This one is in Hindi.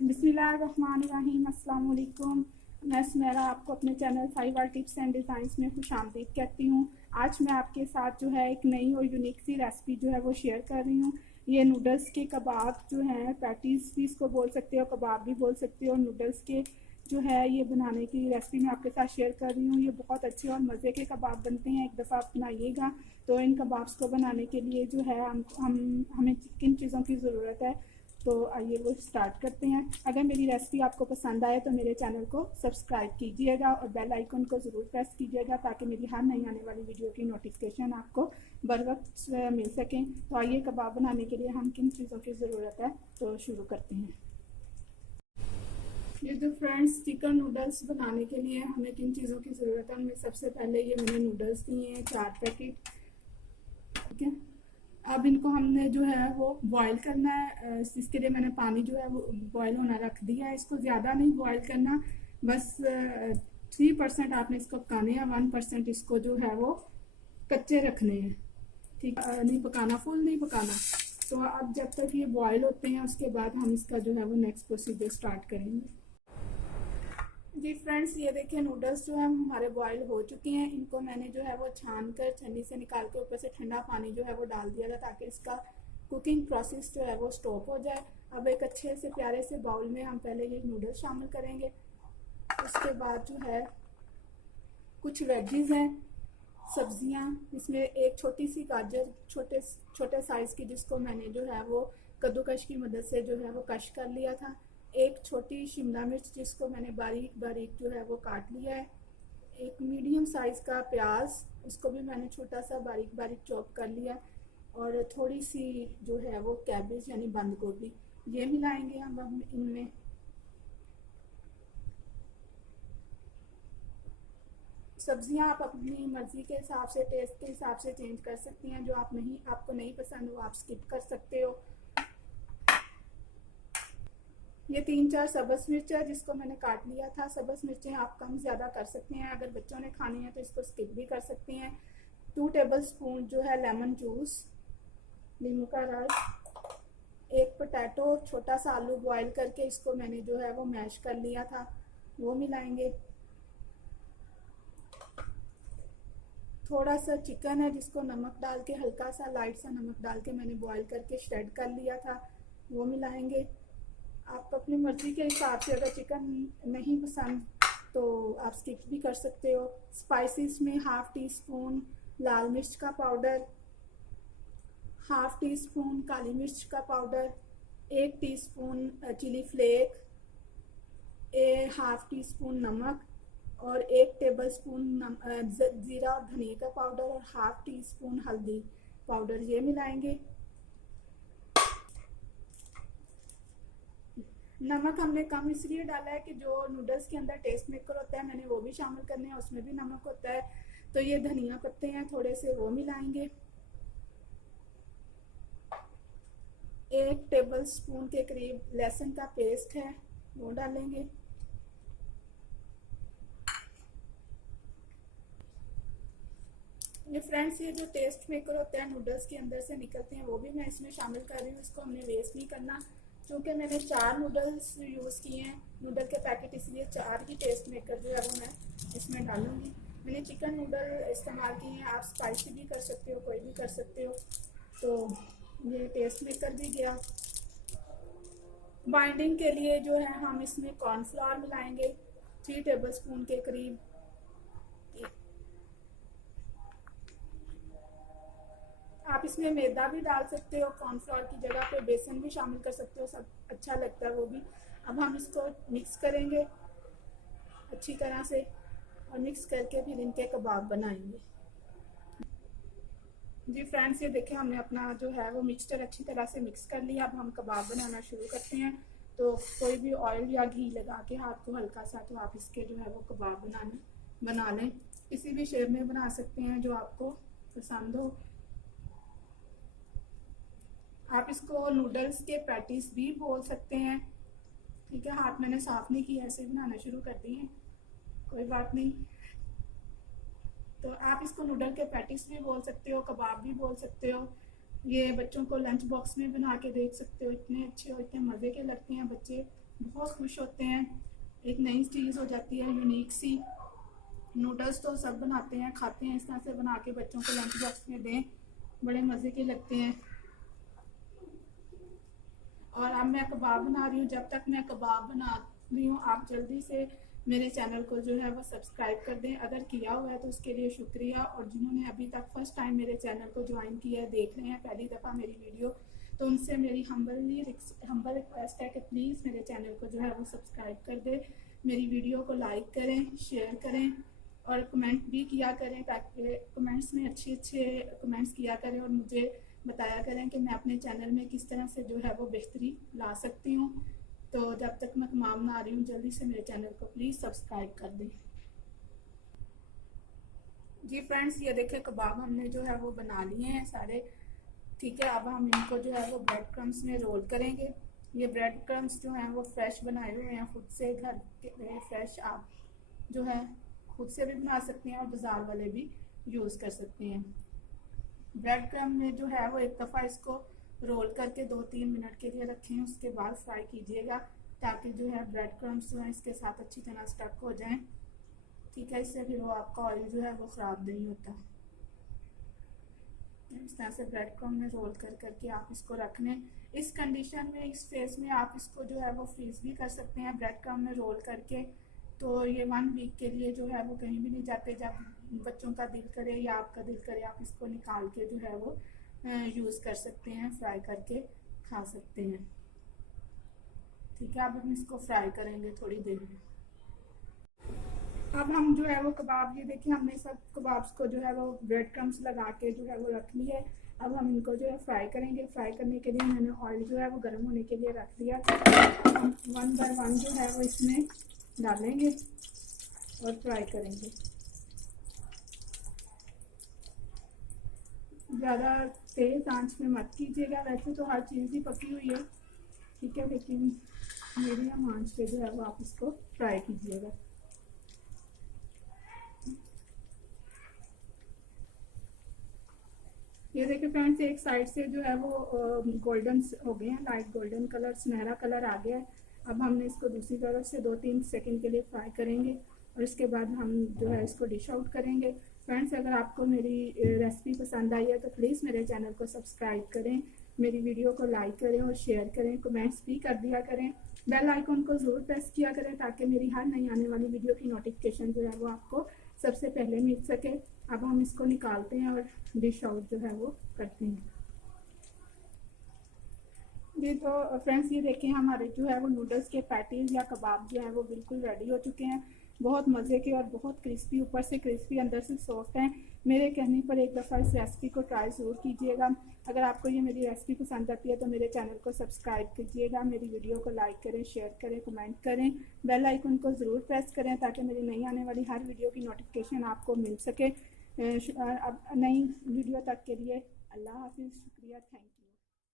बिस्मिल्लाहिर्रहमानिर्रहीम। अस्सलाम वालेकुम। मैं सुमेरा आपको अपने channel 5R tips and designs में खुशामदीद कहती हूँ। आज मैं आपके साथ जो है एक नई और यूनिक सी रेसिपी जो है वो शेयर कर रही हूँ। ये नूडल्स के कबाब जो हैं, पैटीज़ भी इसको बोल सकते हो, कबाब भी बोल सकते हो। नूडल्स के जो है ये बनाने की रेसिपी मैं आपके साथ शेयर कर रही हूँ। ये बहुत अच्छे और मज़े के कबाब बनते हैं, एक दफ़ा आप बनाइएगा। तो इन कबाब्स को बनाने के लिए जो है हमें किन चीज़ों की ज़रूरत है, तो आइए वो स्टार्ट करते हैं। अगर मेरी रेसिपी आपको पसंद आए तो मेरे चैनल को सब्सक्राइब कीजिएगा और बेल आइकन को ज़रूर प्रेस कीजिएगा ताकि मेरी हर नई आने वाली वीडियो की नोटिफिकेशन आपको बर वक्त मिल सकें। तो आइए कबाब बनाने के लिए हम किन चीज़ों की ज़रूरत है तो शुरू करते हैं। ये जो फ्रेंड्स चिकन नूडल्स बनाने के लिए हमें किन चीज़ों की ज़रूरत है, उनमें सबसे पहले ये मैंने नूडल्स दिए हैं 4 पैकेट। ठीक है, अब इनको हमने जो है वो बॉईल करना है। इसके लिए मैंने पानी जो है वो बॉईल होना रख दिया है। इसको ज़्यादा नहीं बॉईल करना, बस 3% आपने इसको पकाने हैं, 1% इसको जो है वो कच्चे रखने हैं। ठीक, नहीं पकाना, फुल नहीं पकाना। तो अब जब तक ये बॉईल होते हैं उसके बाद हम इसका जो है वो नेक्स्ट प्रोसीजर स्टार्ट करेंगे। जी फ्रेंड्स, ये देखिए नूडल्स जो है हमारे बॉईल हो चुके हैं। इनको मैंने जो है वो छान कर छन्नी से निकाल के ऊपर से ठंडा पानी जो है वो डाल दिया था ताकि इसका कुकिंग प्रोसेस जो है वो स्टॉप हो जाए। अब एक अच्छे से प्यारे से बाउल में हम पहले ये नूडल्स शामिल करेंगे। उसके बाद जो है कुछ वेजीज हैं, सब्जियां, इसमें एक छोटी सी गाजर छोटे छोटे साइज़ की, जिसको मैंने जो है वो कद्दूकश की मदद से जो है वो कश कर लिया था। एक छोटी शिमला मिर्च जिसको मैंने बारीक बारीक जो है वो काट लिया है। एक मीडियम साइज़ का प्याज, उसको भी मैंने छोटा सा बारीक बारीक चॉप कर लिया। और थोड़ी सी जो है वो कैबेज यानी बंद गोभी, ये मिलाएंगे हम इनमें। सब्जियां आप अपनी मर्ज़ी के हिसाब से, टेस्ट के हिसाब से चेंज कर सकती हैं। जो आपको नहीं पसंद वो आप स्किप कर सकते हो। ये 3-4 सब्ज़ मिर्च है जिसको मैंने काट लिया था। सब्ज़ मिर्चें आप कम ज़्यादा कर सकते हैं, अगर बच्चों ने खानी है तो इसको स्किप भी कर सकते हैं। 2 टेबल स्पून जो है लेमन जूस, नींबू का रस। एक पोटैटो, छोटा सा आलू बॉईल करके इसको मैंने जो है वो मैश कर लिया था, वो मिलाएंगे। थोड़ा सा चिकन है जिसको नमक डाल के, हल्का सा लाइट सा नमक डाल के मैंने बॉईल करके श्रेड कर लिया था, वो मिलाएंगे। आप अपनी मर्ज़ी के हिसाब से, अगर चिकन नहीं पसंद तो आप स्किप भी कर सकते हो। स्पाइसेस में 1/2 टीस्पून लाल मिर्च का पाउडर, 1/2 टीस्पून काली मिर्च का powder, 1 teaspoon chilli flake, 1/2 teaspoon नमक और 1 टेबल स्पून ज़ीरा और धनिया का पाउडर और 1/2 टीस्पून हल्दी पाउडर, ये मिलाएंगे। नमक हमने कम इसलिए डाला है कि जो नूडल्स के अंदर टेस्ट मेकर होता है मैंने वो भी शामिल करने हैं, उसमें भी नमक होता है। तो ये धनिया पत्ते हैं थोड़े से, वो मिलाएंगे। 1 टेबल स्पून के करीब लहसुन का पेस्ट है, वो डालेंगे। ये फ्रेंड्स, ये जो टेस्ट मेकर होता है नूडल्स के अंदर से निकलते हैं वो भी मैं इसमें शामिल कर रही हूँ। इसको हमने वेस्ट नहीं करना, क्योंकि मैंने 4 नूडल्स यूज़ किए हैं नूडल के पैकेट, इसलिए 4 ही टेस्ट मेकर जो है वो मैं इसमें डालूँगी। मैंने चिकन नूडल इस्तेमाल किए हैं, आप स्पाइसी भी कर सकते हो, कोई भी कर सकते हो। तो ये टेस्ट मेकर भी गया। बाइंडिंग के लिए जो है हम इसमें कॉर्नफ्लावर मिलाएंगे 3 टेबल स्पून के करीब। आप इसमें मैदा भी डाल सकते हो, कॉर्नफ्लोर की जगह पे बेसन भी शामिल कर सकते हो, सब अच्छा लगता है वो भी। अब हम इसको मिक्स करेंगे अच्छी तरह से और मिक्स करके फिर इनके कबाब बनाएंगे। जी फ्रेंड्स, ये देखिए हमने अपना जो है वो मिक्सचर अच्छी तरह से मिक्स कर लिया। अब हम कबाब बनाना शुरू करते हैं। तो कोई भी ऑयल या घी लगा के हाथ को हल्का सा, तो आप इसके जो है वो कबाब बना लें। किसी भी शेप में बना सकते हैं जो आपको पसंद हो। आप इसको नूडल्स के पैटीज भी बोल सकते हैं। ठीक है, हाथ मैंने साफ नहीं किया, ऐसे बनाना शुरू कर दिए, कोई बात नहीं। तो आप इसको नूडल के पैटीज भी बोल सकते हो, कबाब भी बोल सकते हो। ये बच्चों को लंच बॉक्स में बना के देख सकते हो, इतने अच्छे और इतने मज़े के लगते हैं बच्चे बहुत खुश होते हैं, एक नई चीज़ हो जाती है यूनिक सी। नूडल्स तो सब बनाते हैं, खाते हैं, इस तरह से बना के बच्चों को लंच बॉक्स में दें, बड़े मज़े के लगते हैं। और अब मैं कबाब बना रही हूँ। जब तक मैं कबाब बना रही हूँ आप जल्दी से मेरे चैनल को जो है वो सब्सक्राइब कर दें, अगर किया हुआ है तो उसके लिए शुक्रिया। और जिन्होंने अभी तक फर्स्ट टाइम मेरे चैनल को ज्वाइन किया है, देख रहे हैं पहली दफ़ा मेरी वीडियो, तो उनसे मेरी हम्बल रिक्वेस्ट है कि प्लीज़ मेरे चैनल को जो है वो सब्सक्राइब कर दे, मेरी वीडियो को लाइक करें, शेयर करें और कमेंट भी किया करें, ताकि कमेंट्स में अच्छे अच्छे कमेंट्स किया करें और मुझे बताया करें कि मैं अपने चैनल में किस तरह से जो है वो बेहतरी ला सकती हूँ। तो जब तक मैं कबाब बना रही हूँ जल्दी से मेरे चैनल को प्लीज़ सब्सक्राइब कर दें। जी फ्रेंड्स, ये देखें कबाब हमने जो है वो बना लिए हैं सारे। ठीक है, अब हम इनको जो है वो ब्रेड क्रम्स में रोल करेंगे। ये ब्रेड क्रम्स जो हैं वो फ्रेश बनाए हुए हैं, खुद से घर के फ्रेश आप जो है खुद से भी बना सकते हैं और बाज़ार वाले भी यूज़ कर सकते हैं। ब्रेड क्रम में जो है वो एक दफ़ा इसको रोल करके 2-3 मिनट के लिए रखें, उसके बाद फ्राई कीजिएगा, ताकि जो है ब्रेड क्रम्स जो है इसके साथ अच्छी तरह स्टक हो जाएं। ठीक है, इससे फिर वो आपका ऑयल जो है वो ख़राब नहीं होता। इस तरह से ब्रेड क्रम में रोल कर करके आप इसको रख लें। इस कंडीशन में, इस फेस में आप इसको जो है वो फ्रीज़ भी कर सकते हैं ब्रेड क्रम में रोल करके। तो ये 1 वीक के लिए जो है वो कहीं भी नहीं जाते। जब बच्चों का दिल करे या आपका दिल करे आप इसको निकाल के जो है वो यूज़ कर सकते हैं, फ्राई करके खा सकते हैं। ठीक है, अब हम इसको फ्राई करेंगे थोड़ी देर में। अब हम जो है वो कबाब, ये देखिए हमने सब कबाब्स को जो है वो ब्रेड क्रम्स लगा के जो है वो रख लिया है। अब हम इनको जो है फ्राई करेंगे। फ्राई करने के लिए मैंने ऑयल जो है वो गर्म होने के लिए रख दिया। हम 1 बाय 1 जो है वो इसमें डालेंगे और फ्राई करेंगे। ज़्यादा तेज़ आंच में मत कीजिएगा, वैसे तो हर चीज़ ही पकी हुई है, ठीक है, लेकिन मीडियम आंच पे जो है वो आप इसको फ्राई कीजिएगा। ये देखिए फ्रेंड्स, एक साइड से जो है वो गोल्डन हो गए हैं, लाइट गोल्डन कलर, सुनहरा कलर आ गया है। अब हमने इसको दूसरी तरफ से 2-3 सेकंड के लिए फ्राई करेंगे और इसके बाद हम जो है इसको डिश आउट करेंगे। फ्रेंड्स, अगर आपको मेरी रेसिपी पसंद आई है तो प्लीज़ मेरे चैनल को सब्सक्राइब करें, मेरी वीडियो को लाइक करें और शेयर करें, कमेंट्स भी कर दिया करें, बेल आइकन को ज़रूर प्रेस किया करें, ताकि मेरी हर नई आने वाली वीडियो की नोटिफिकेशन जो है वो आपको सबसे पहले मिल सके। अब हम इसको निकालते हैं और डिश आउट जो है वो करते हैं। जी तो फ्रेंड्स, ये देखें हमारे जो है वो नूडल्स के पैटीज या कबाब जो है वो बिल्कुल रेडी हो चुके हैं। बहुत मज़े के और बहुत क्रिस्पी, ऊपर से क्रिस्पी अंदर से सॉफ्ट हैं। मेरे कहने पर एक दफ़ा इस रेसिपी को ट्राई ज़रूर कीजिएगा। अगर आपको ये मेरी रेसिपी पसंद आती है तो मेरे चैनल को सब्सक्राइब कीजिएगा, मेरी वीडियो को लाइक करें, शेयर करें, कमेंट करें, बेल आइकन को ज़रूर प्रेस करें, ताकि मेरी नई आने वाली हर वीडियो की नोटिफिकेशन आपको मिल सके। अब नई वीडियो तक के लिए अल्लाह हाफिज़, शुक्रिया, थैंक यू।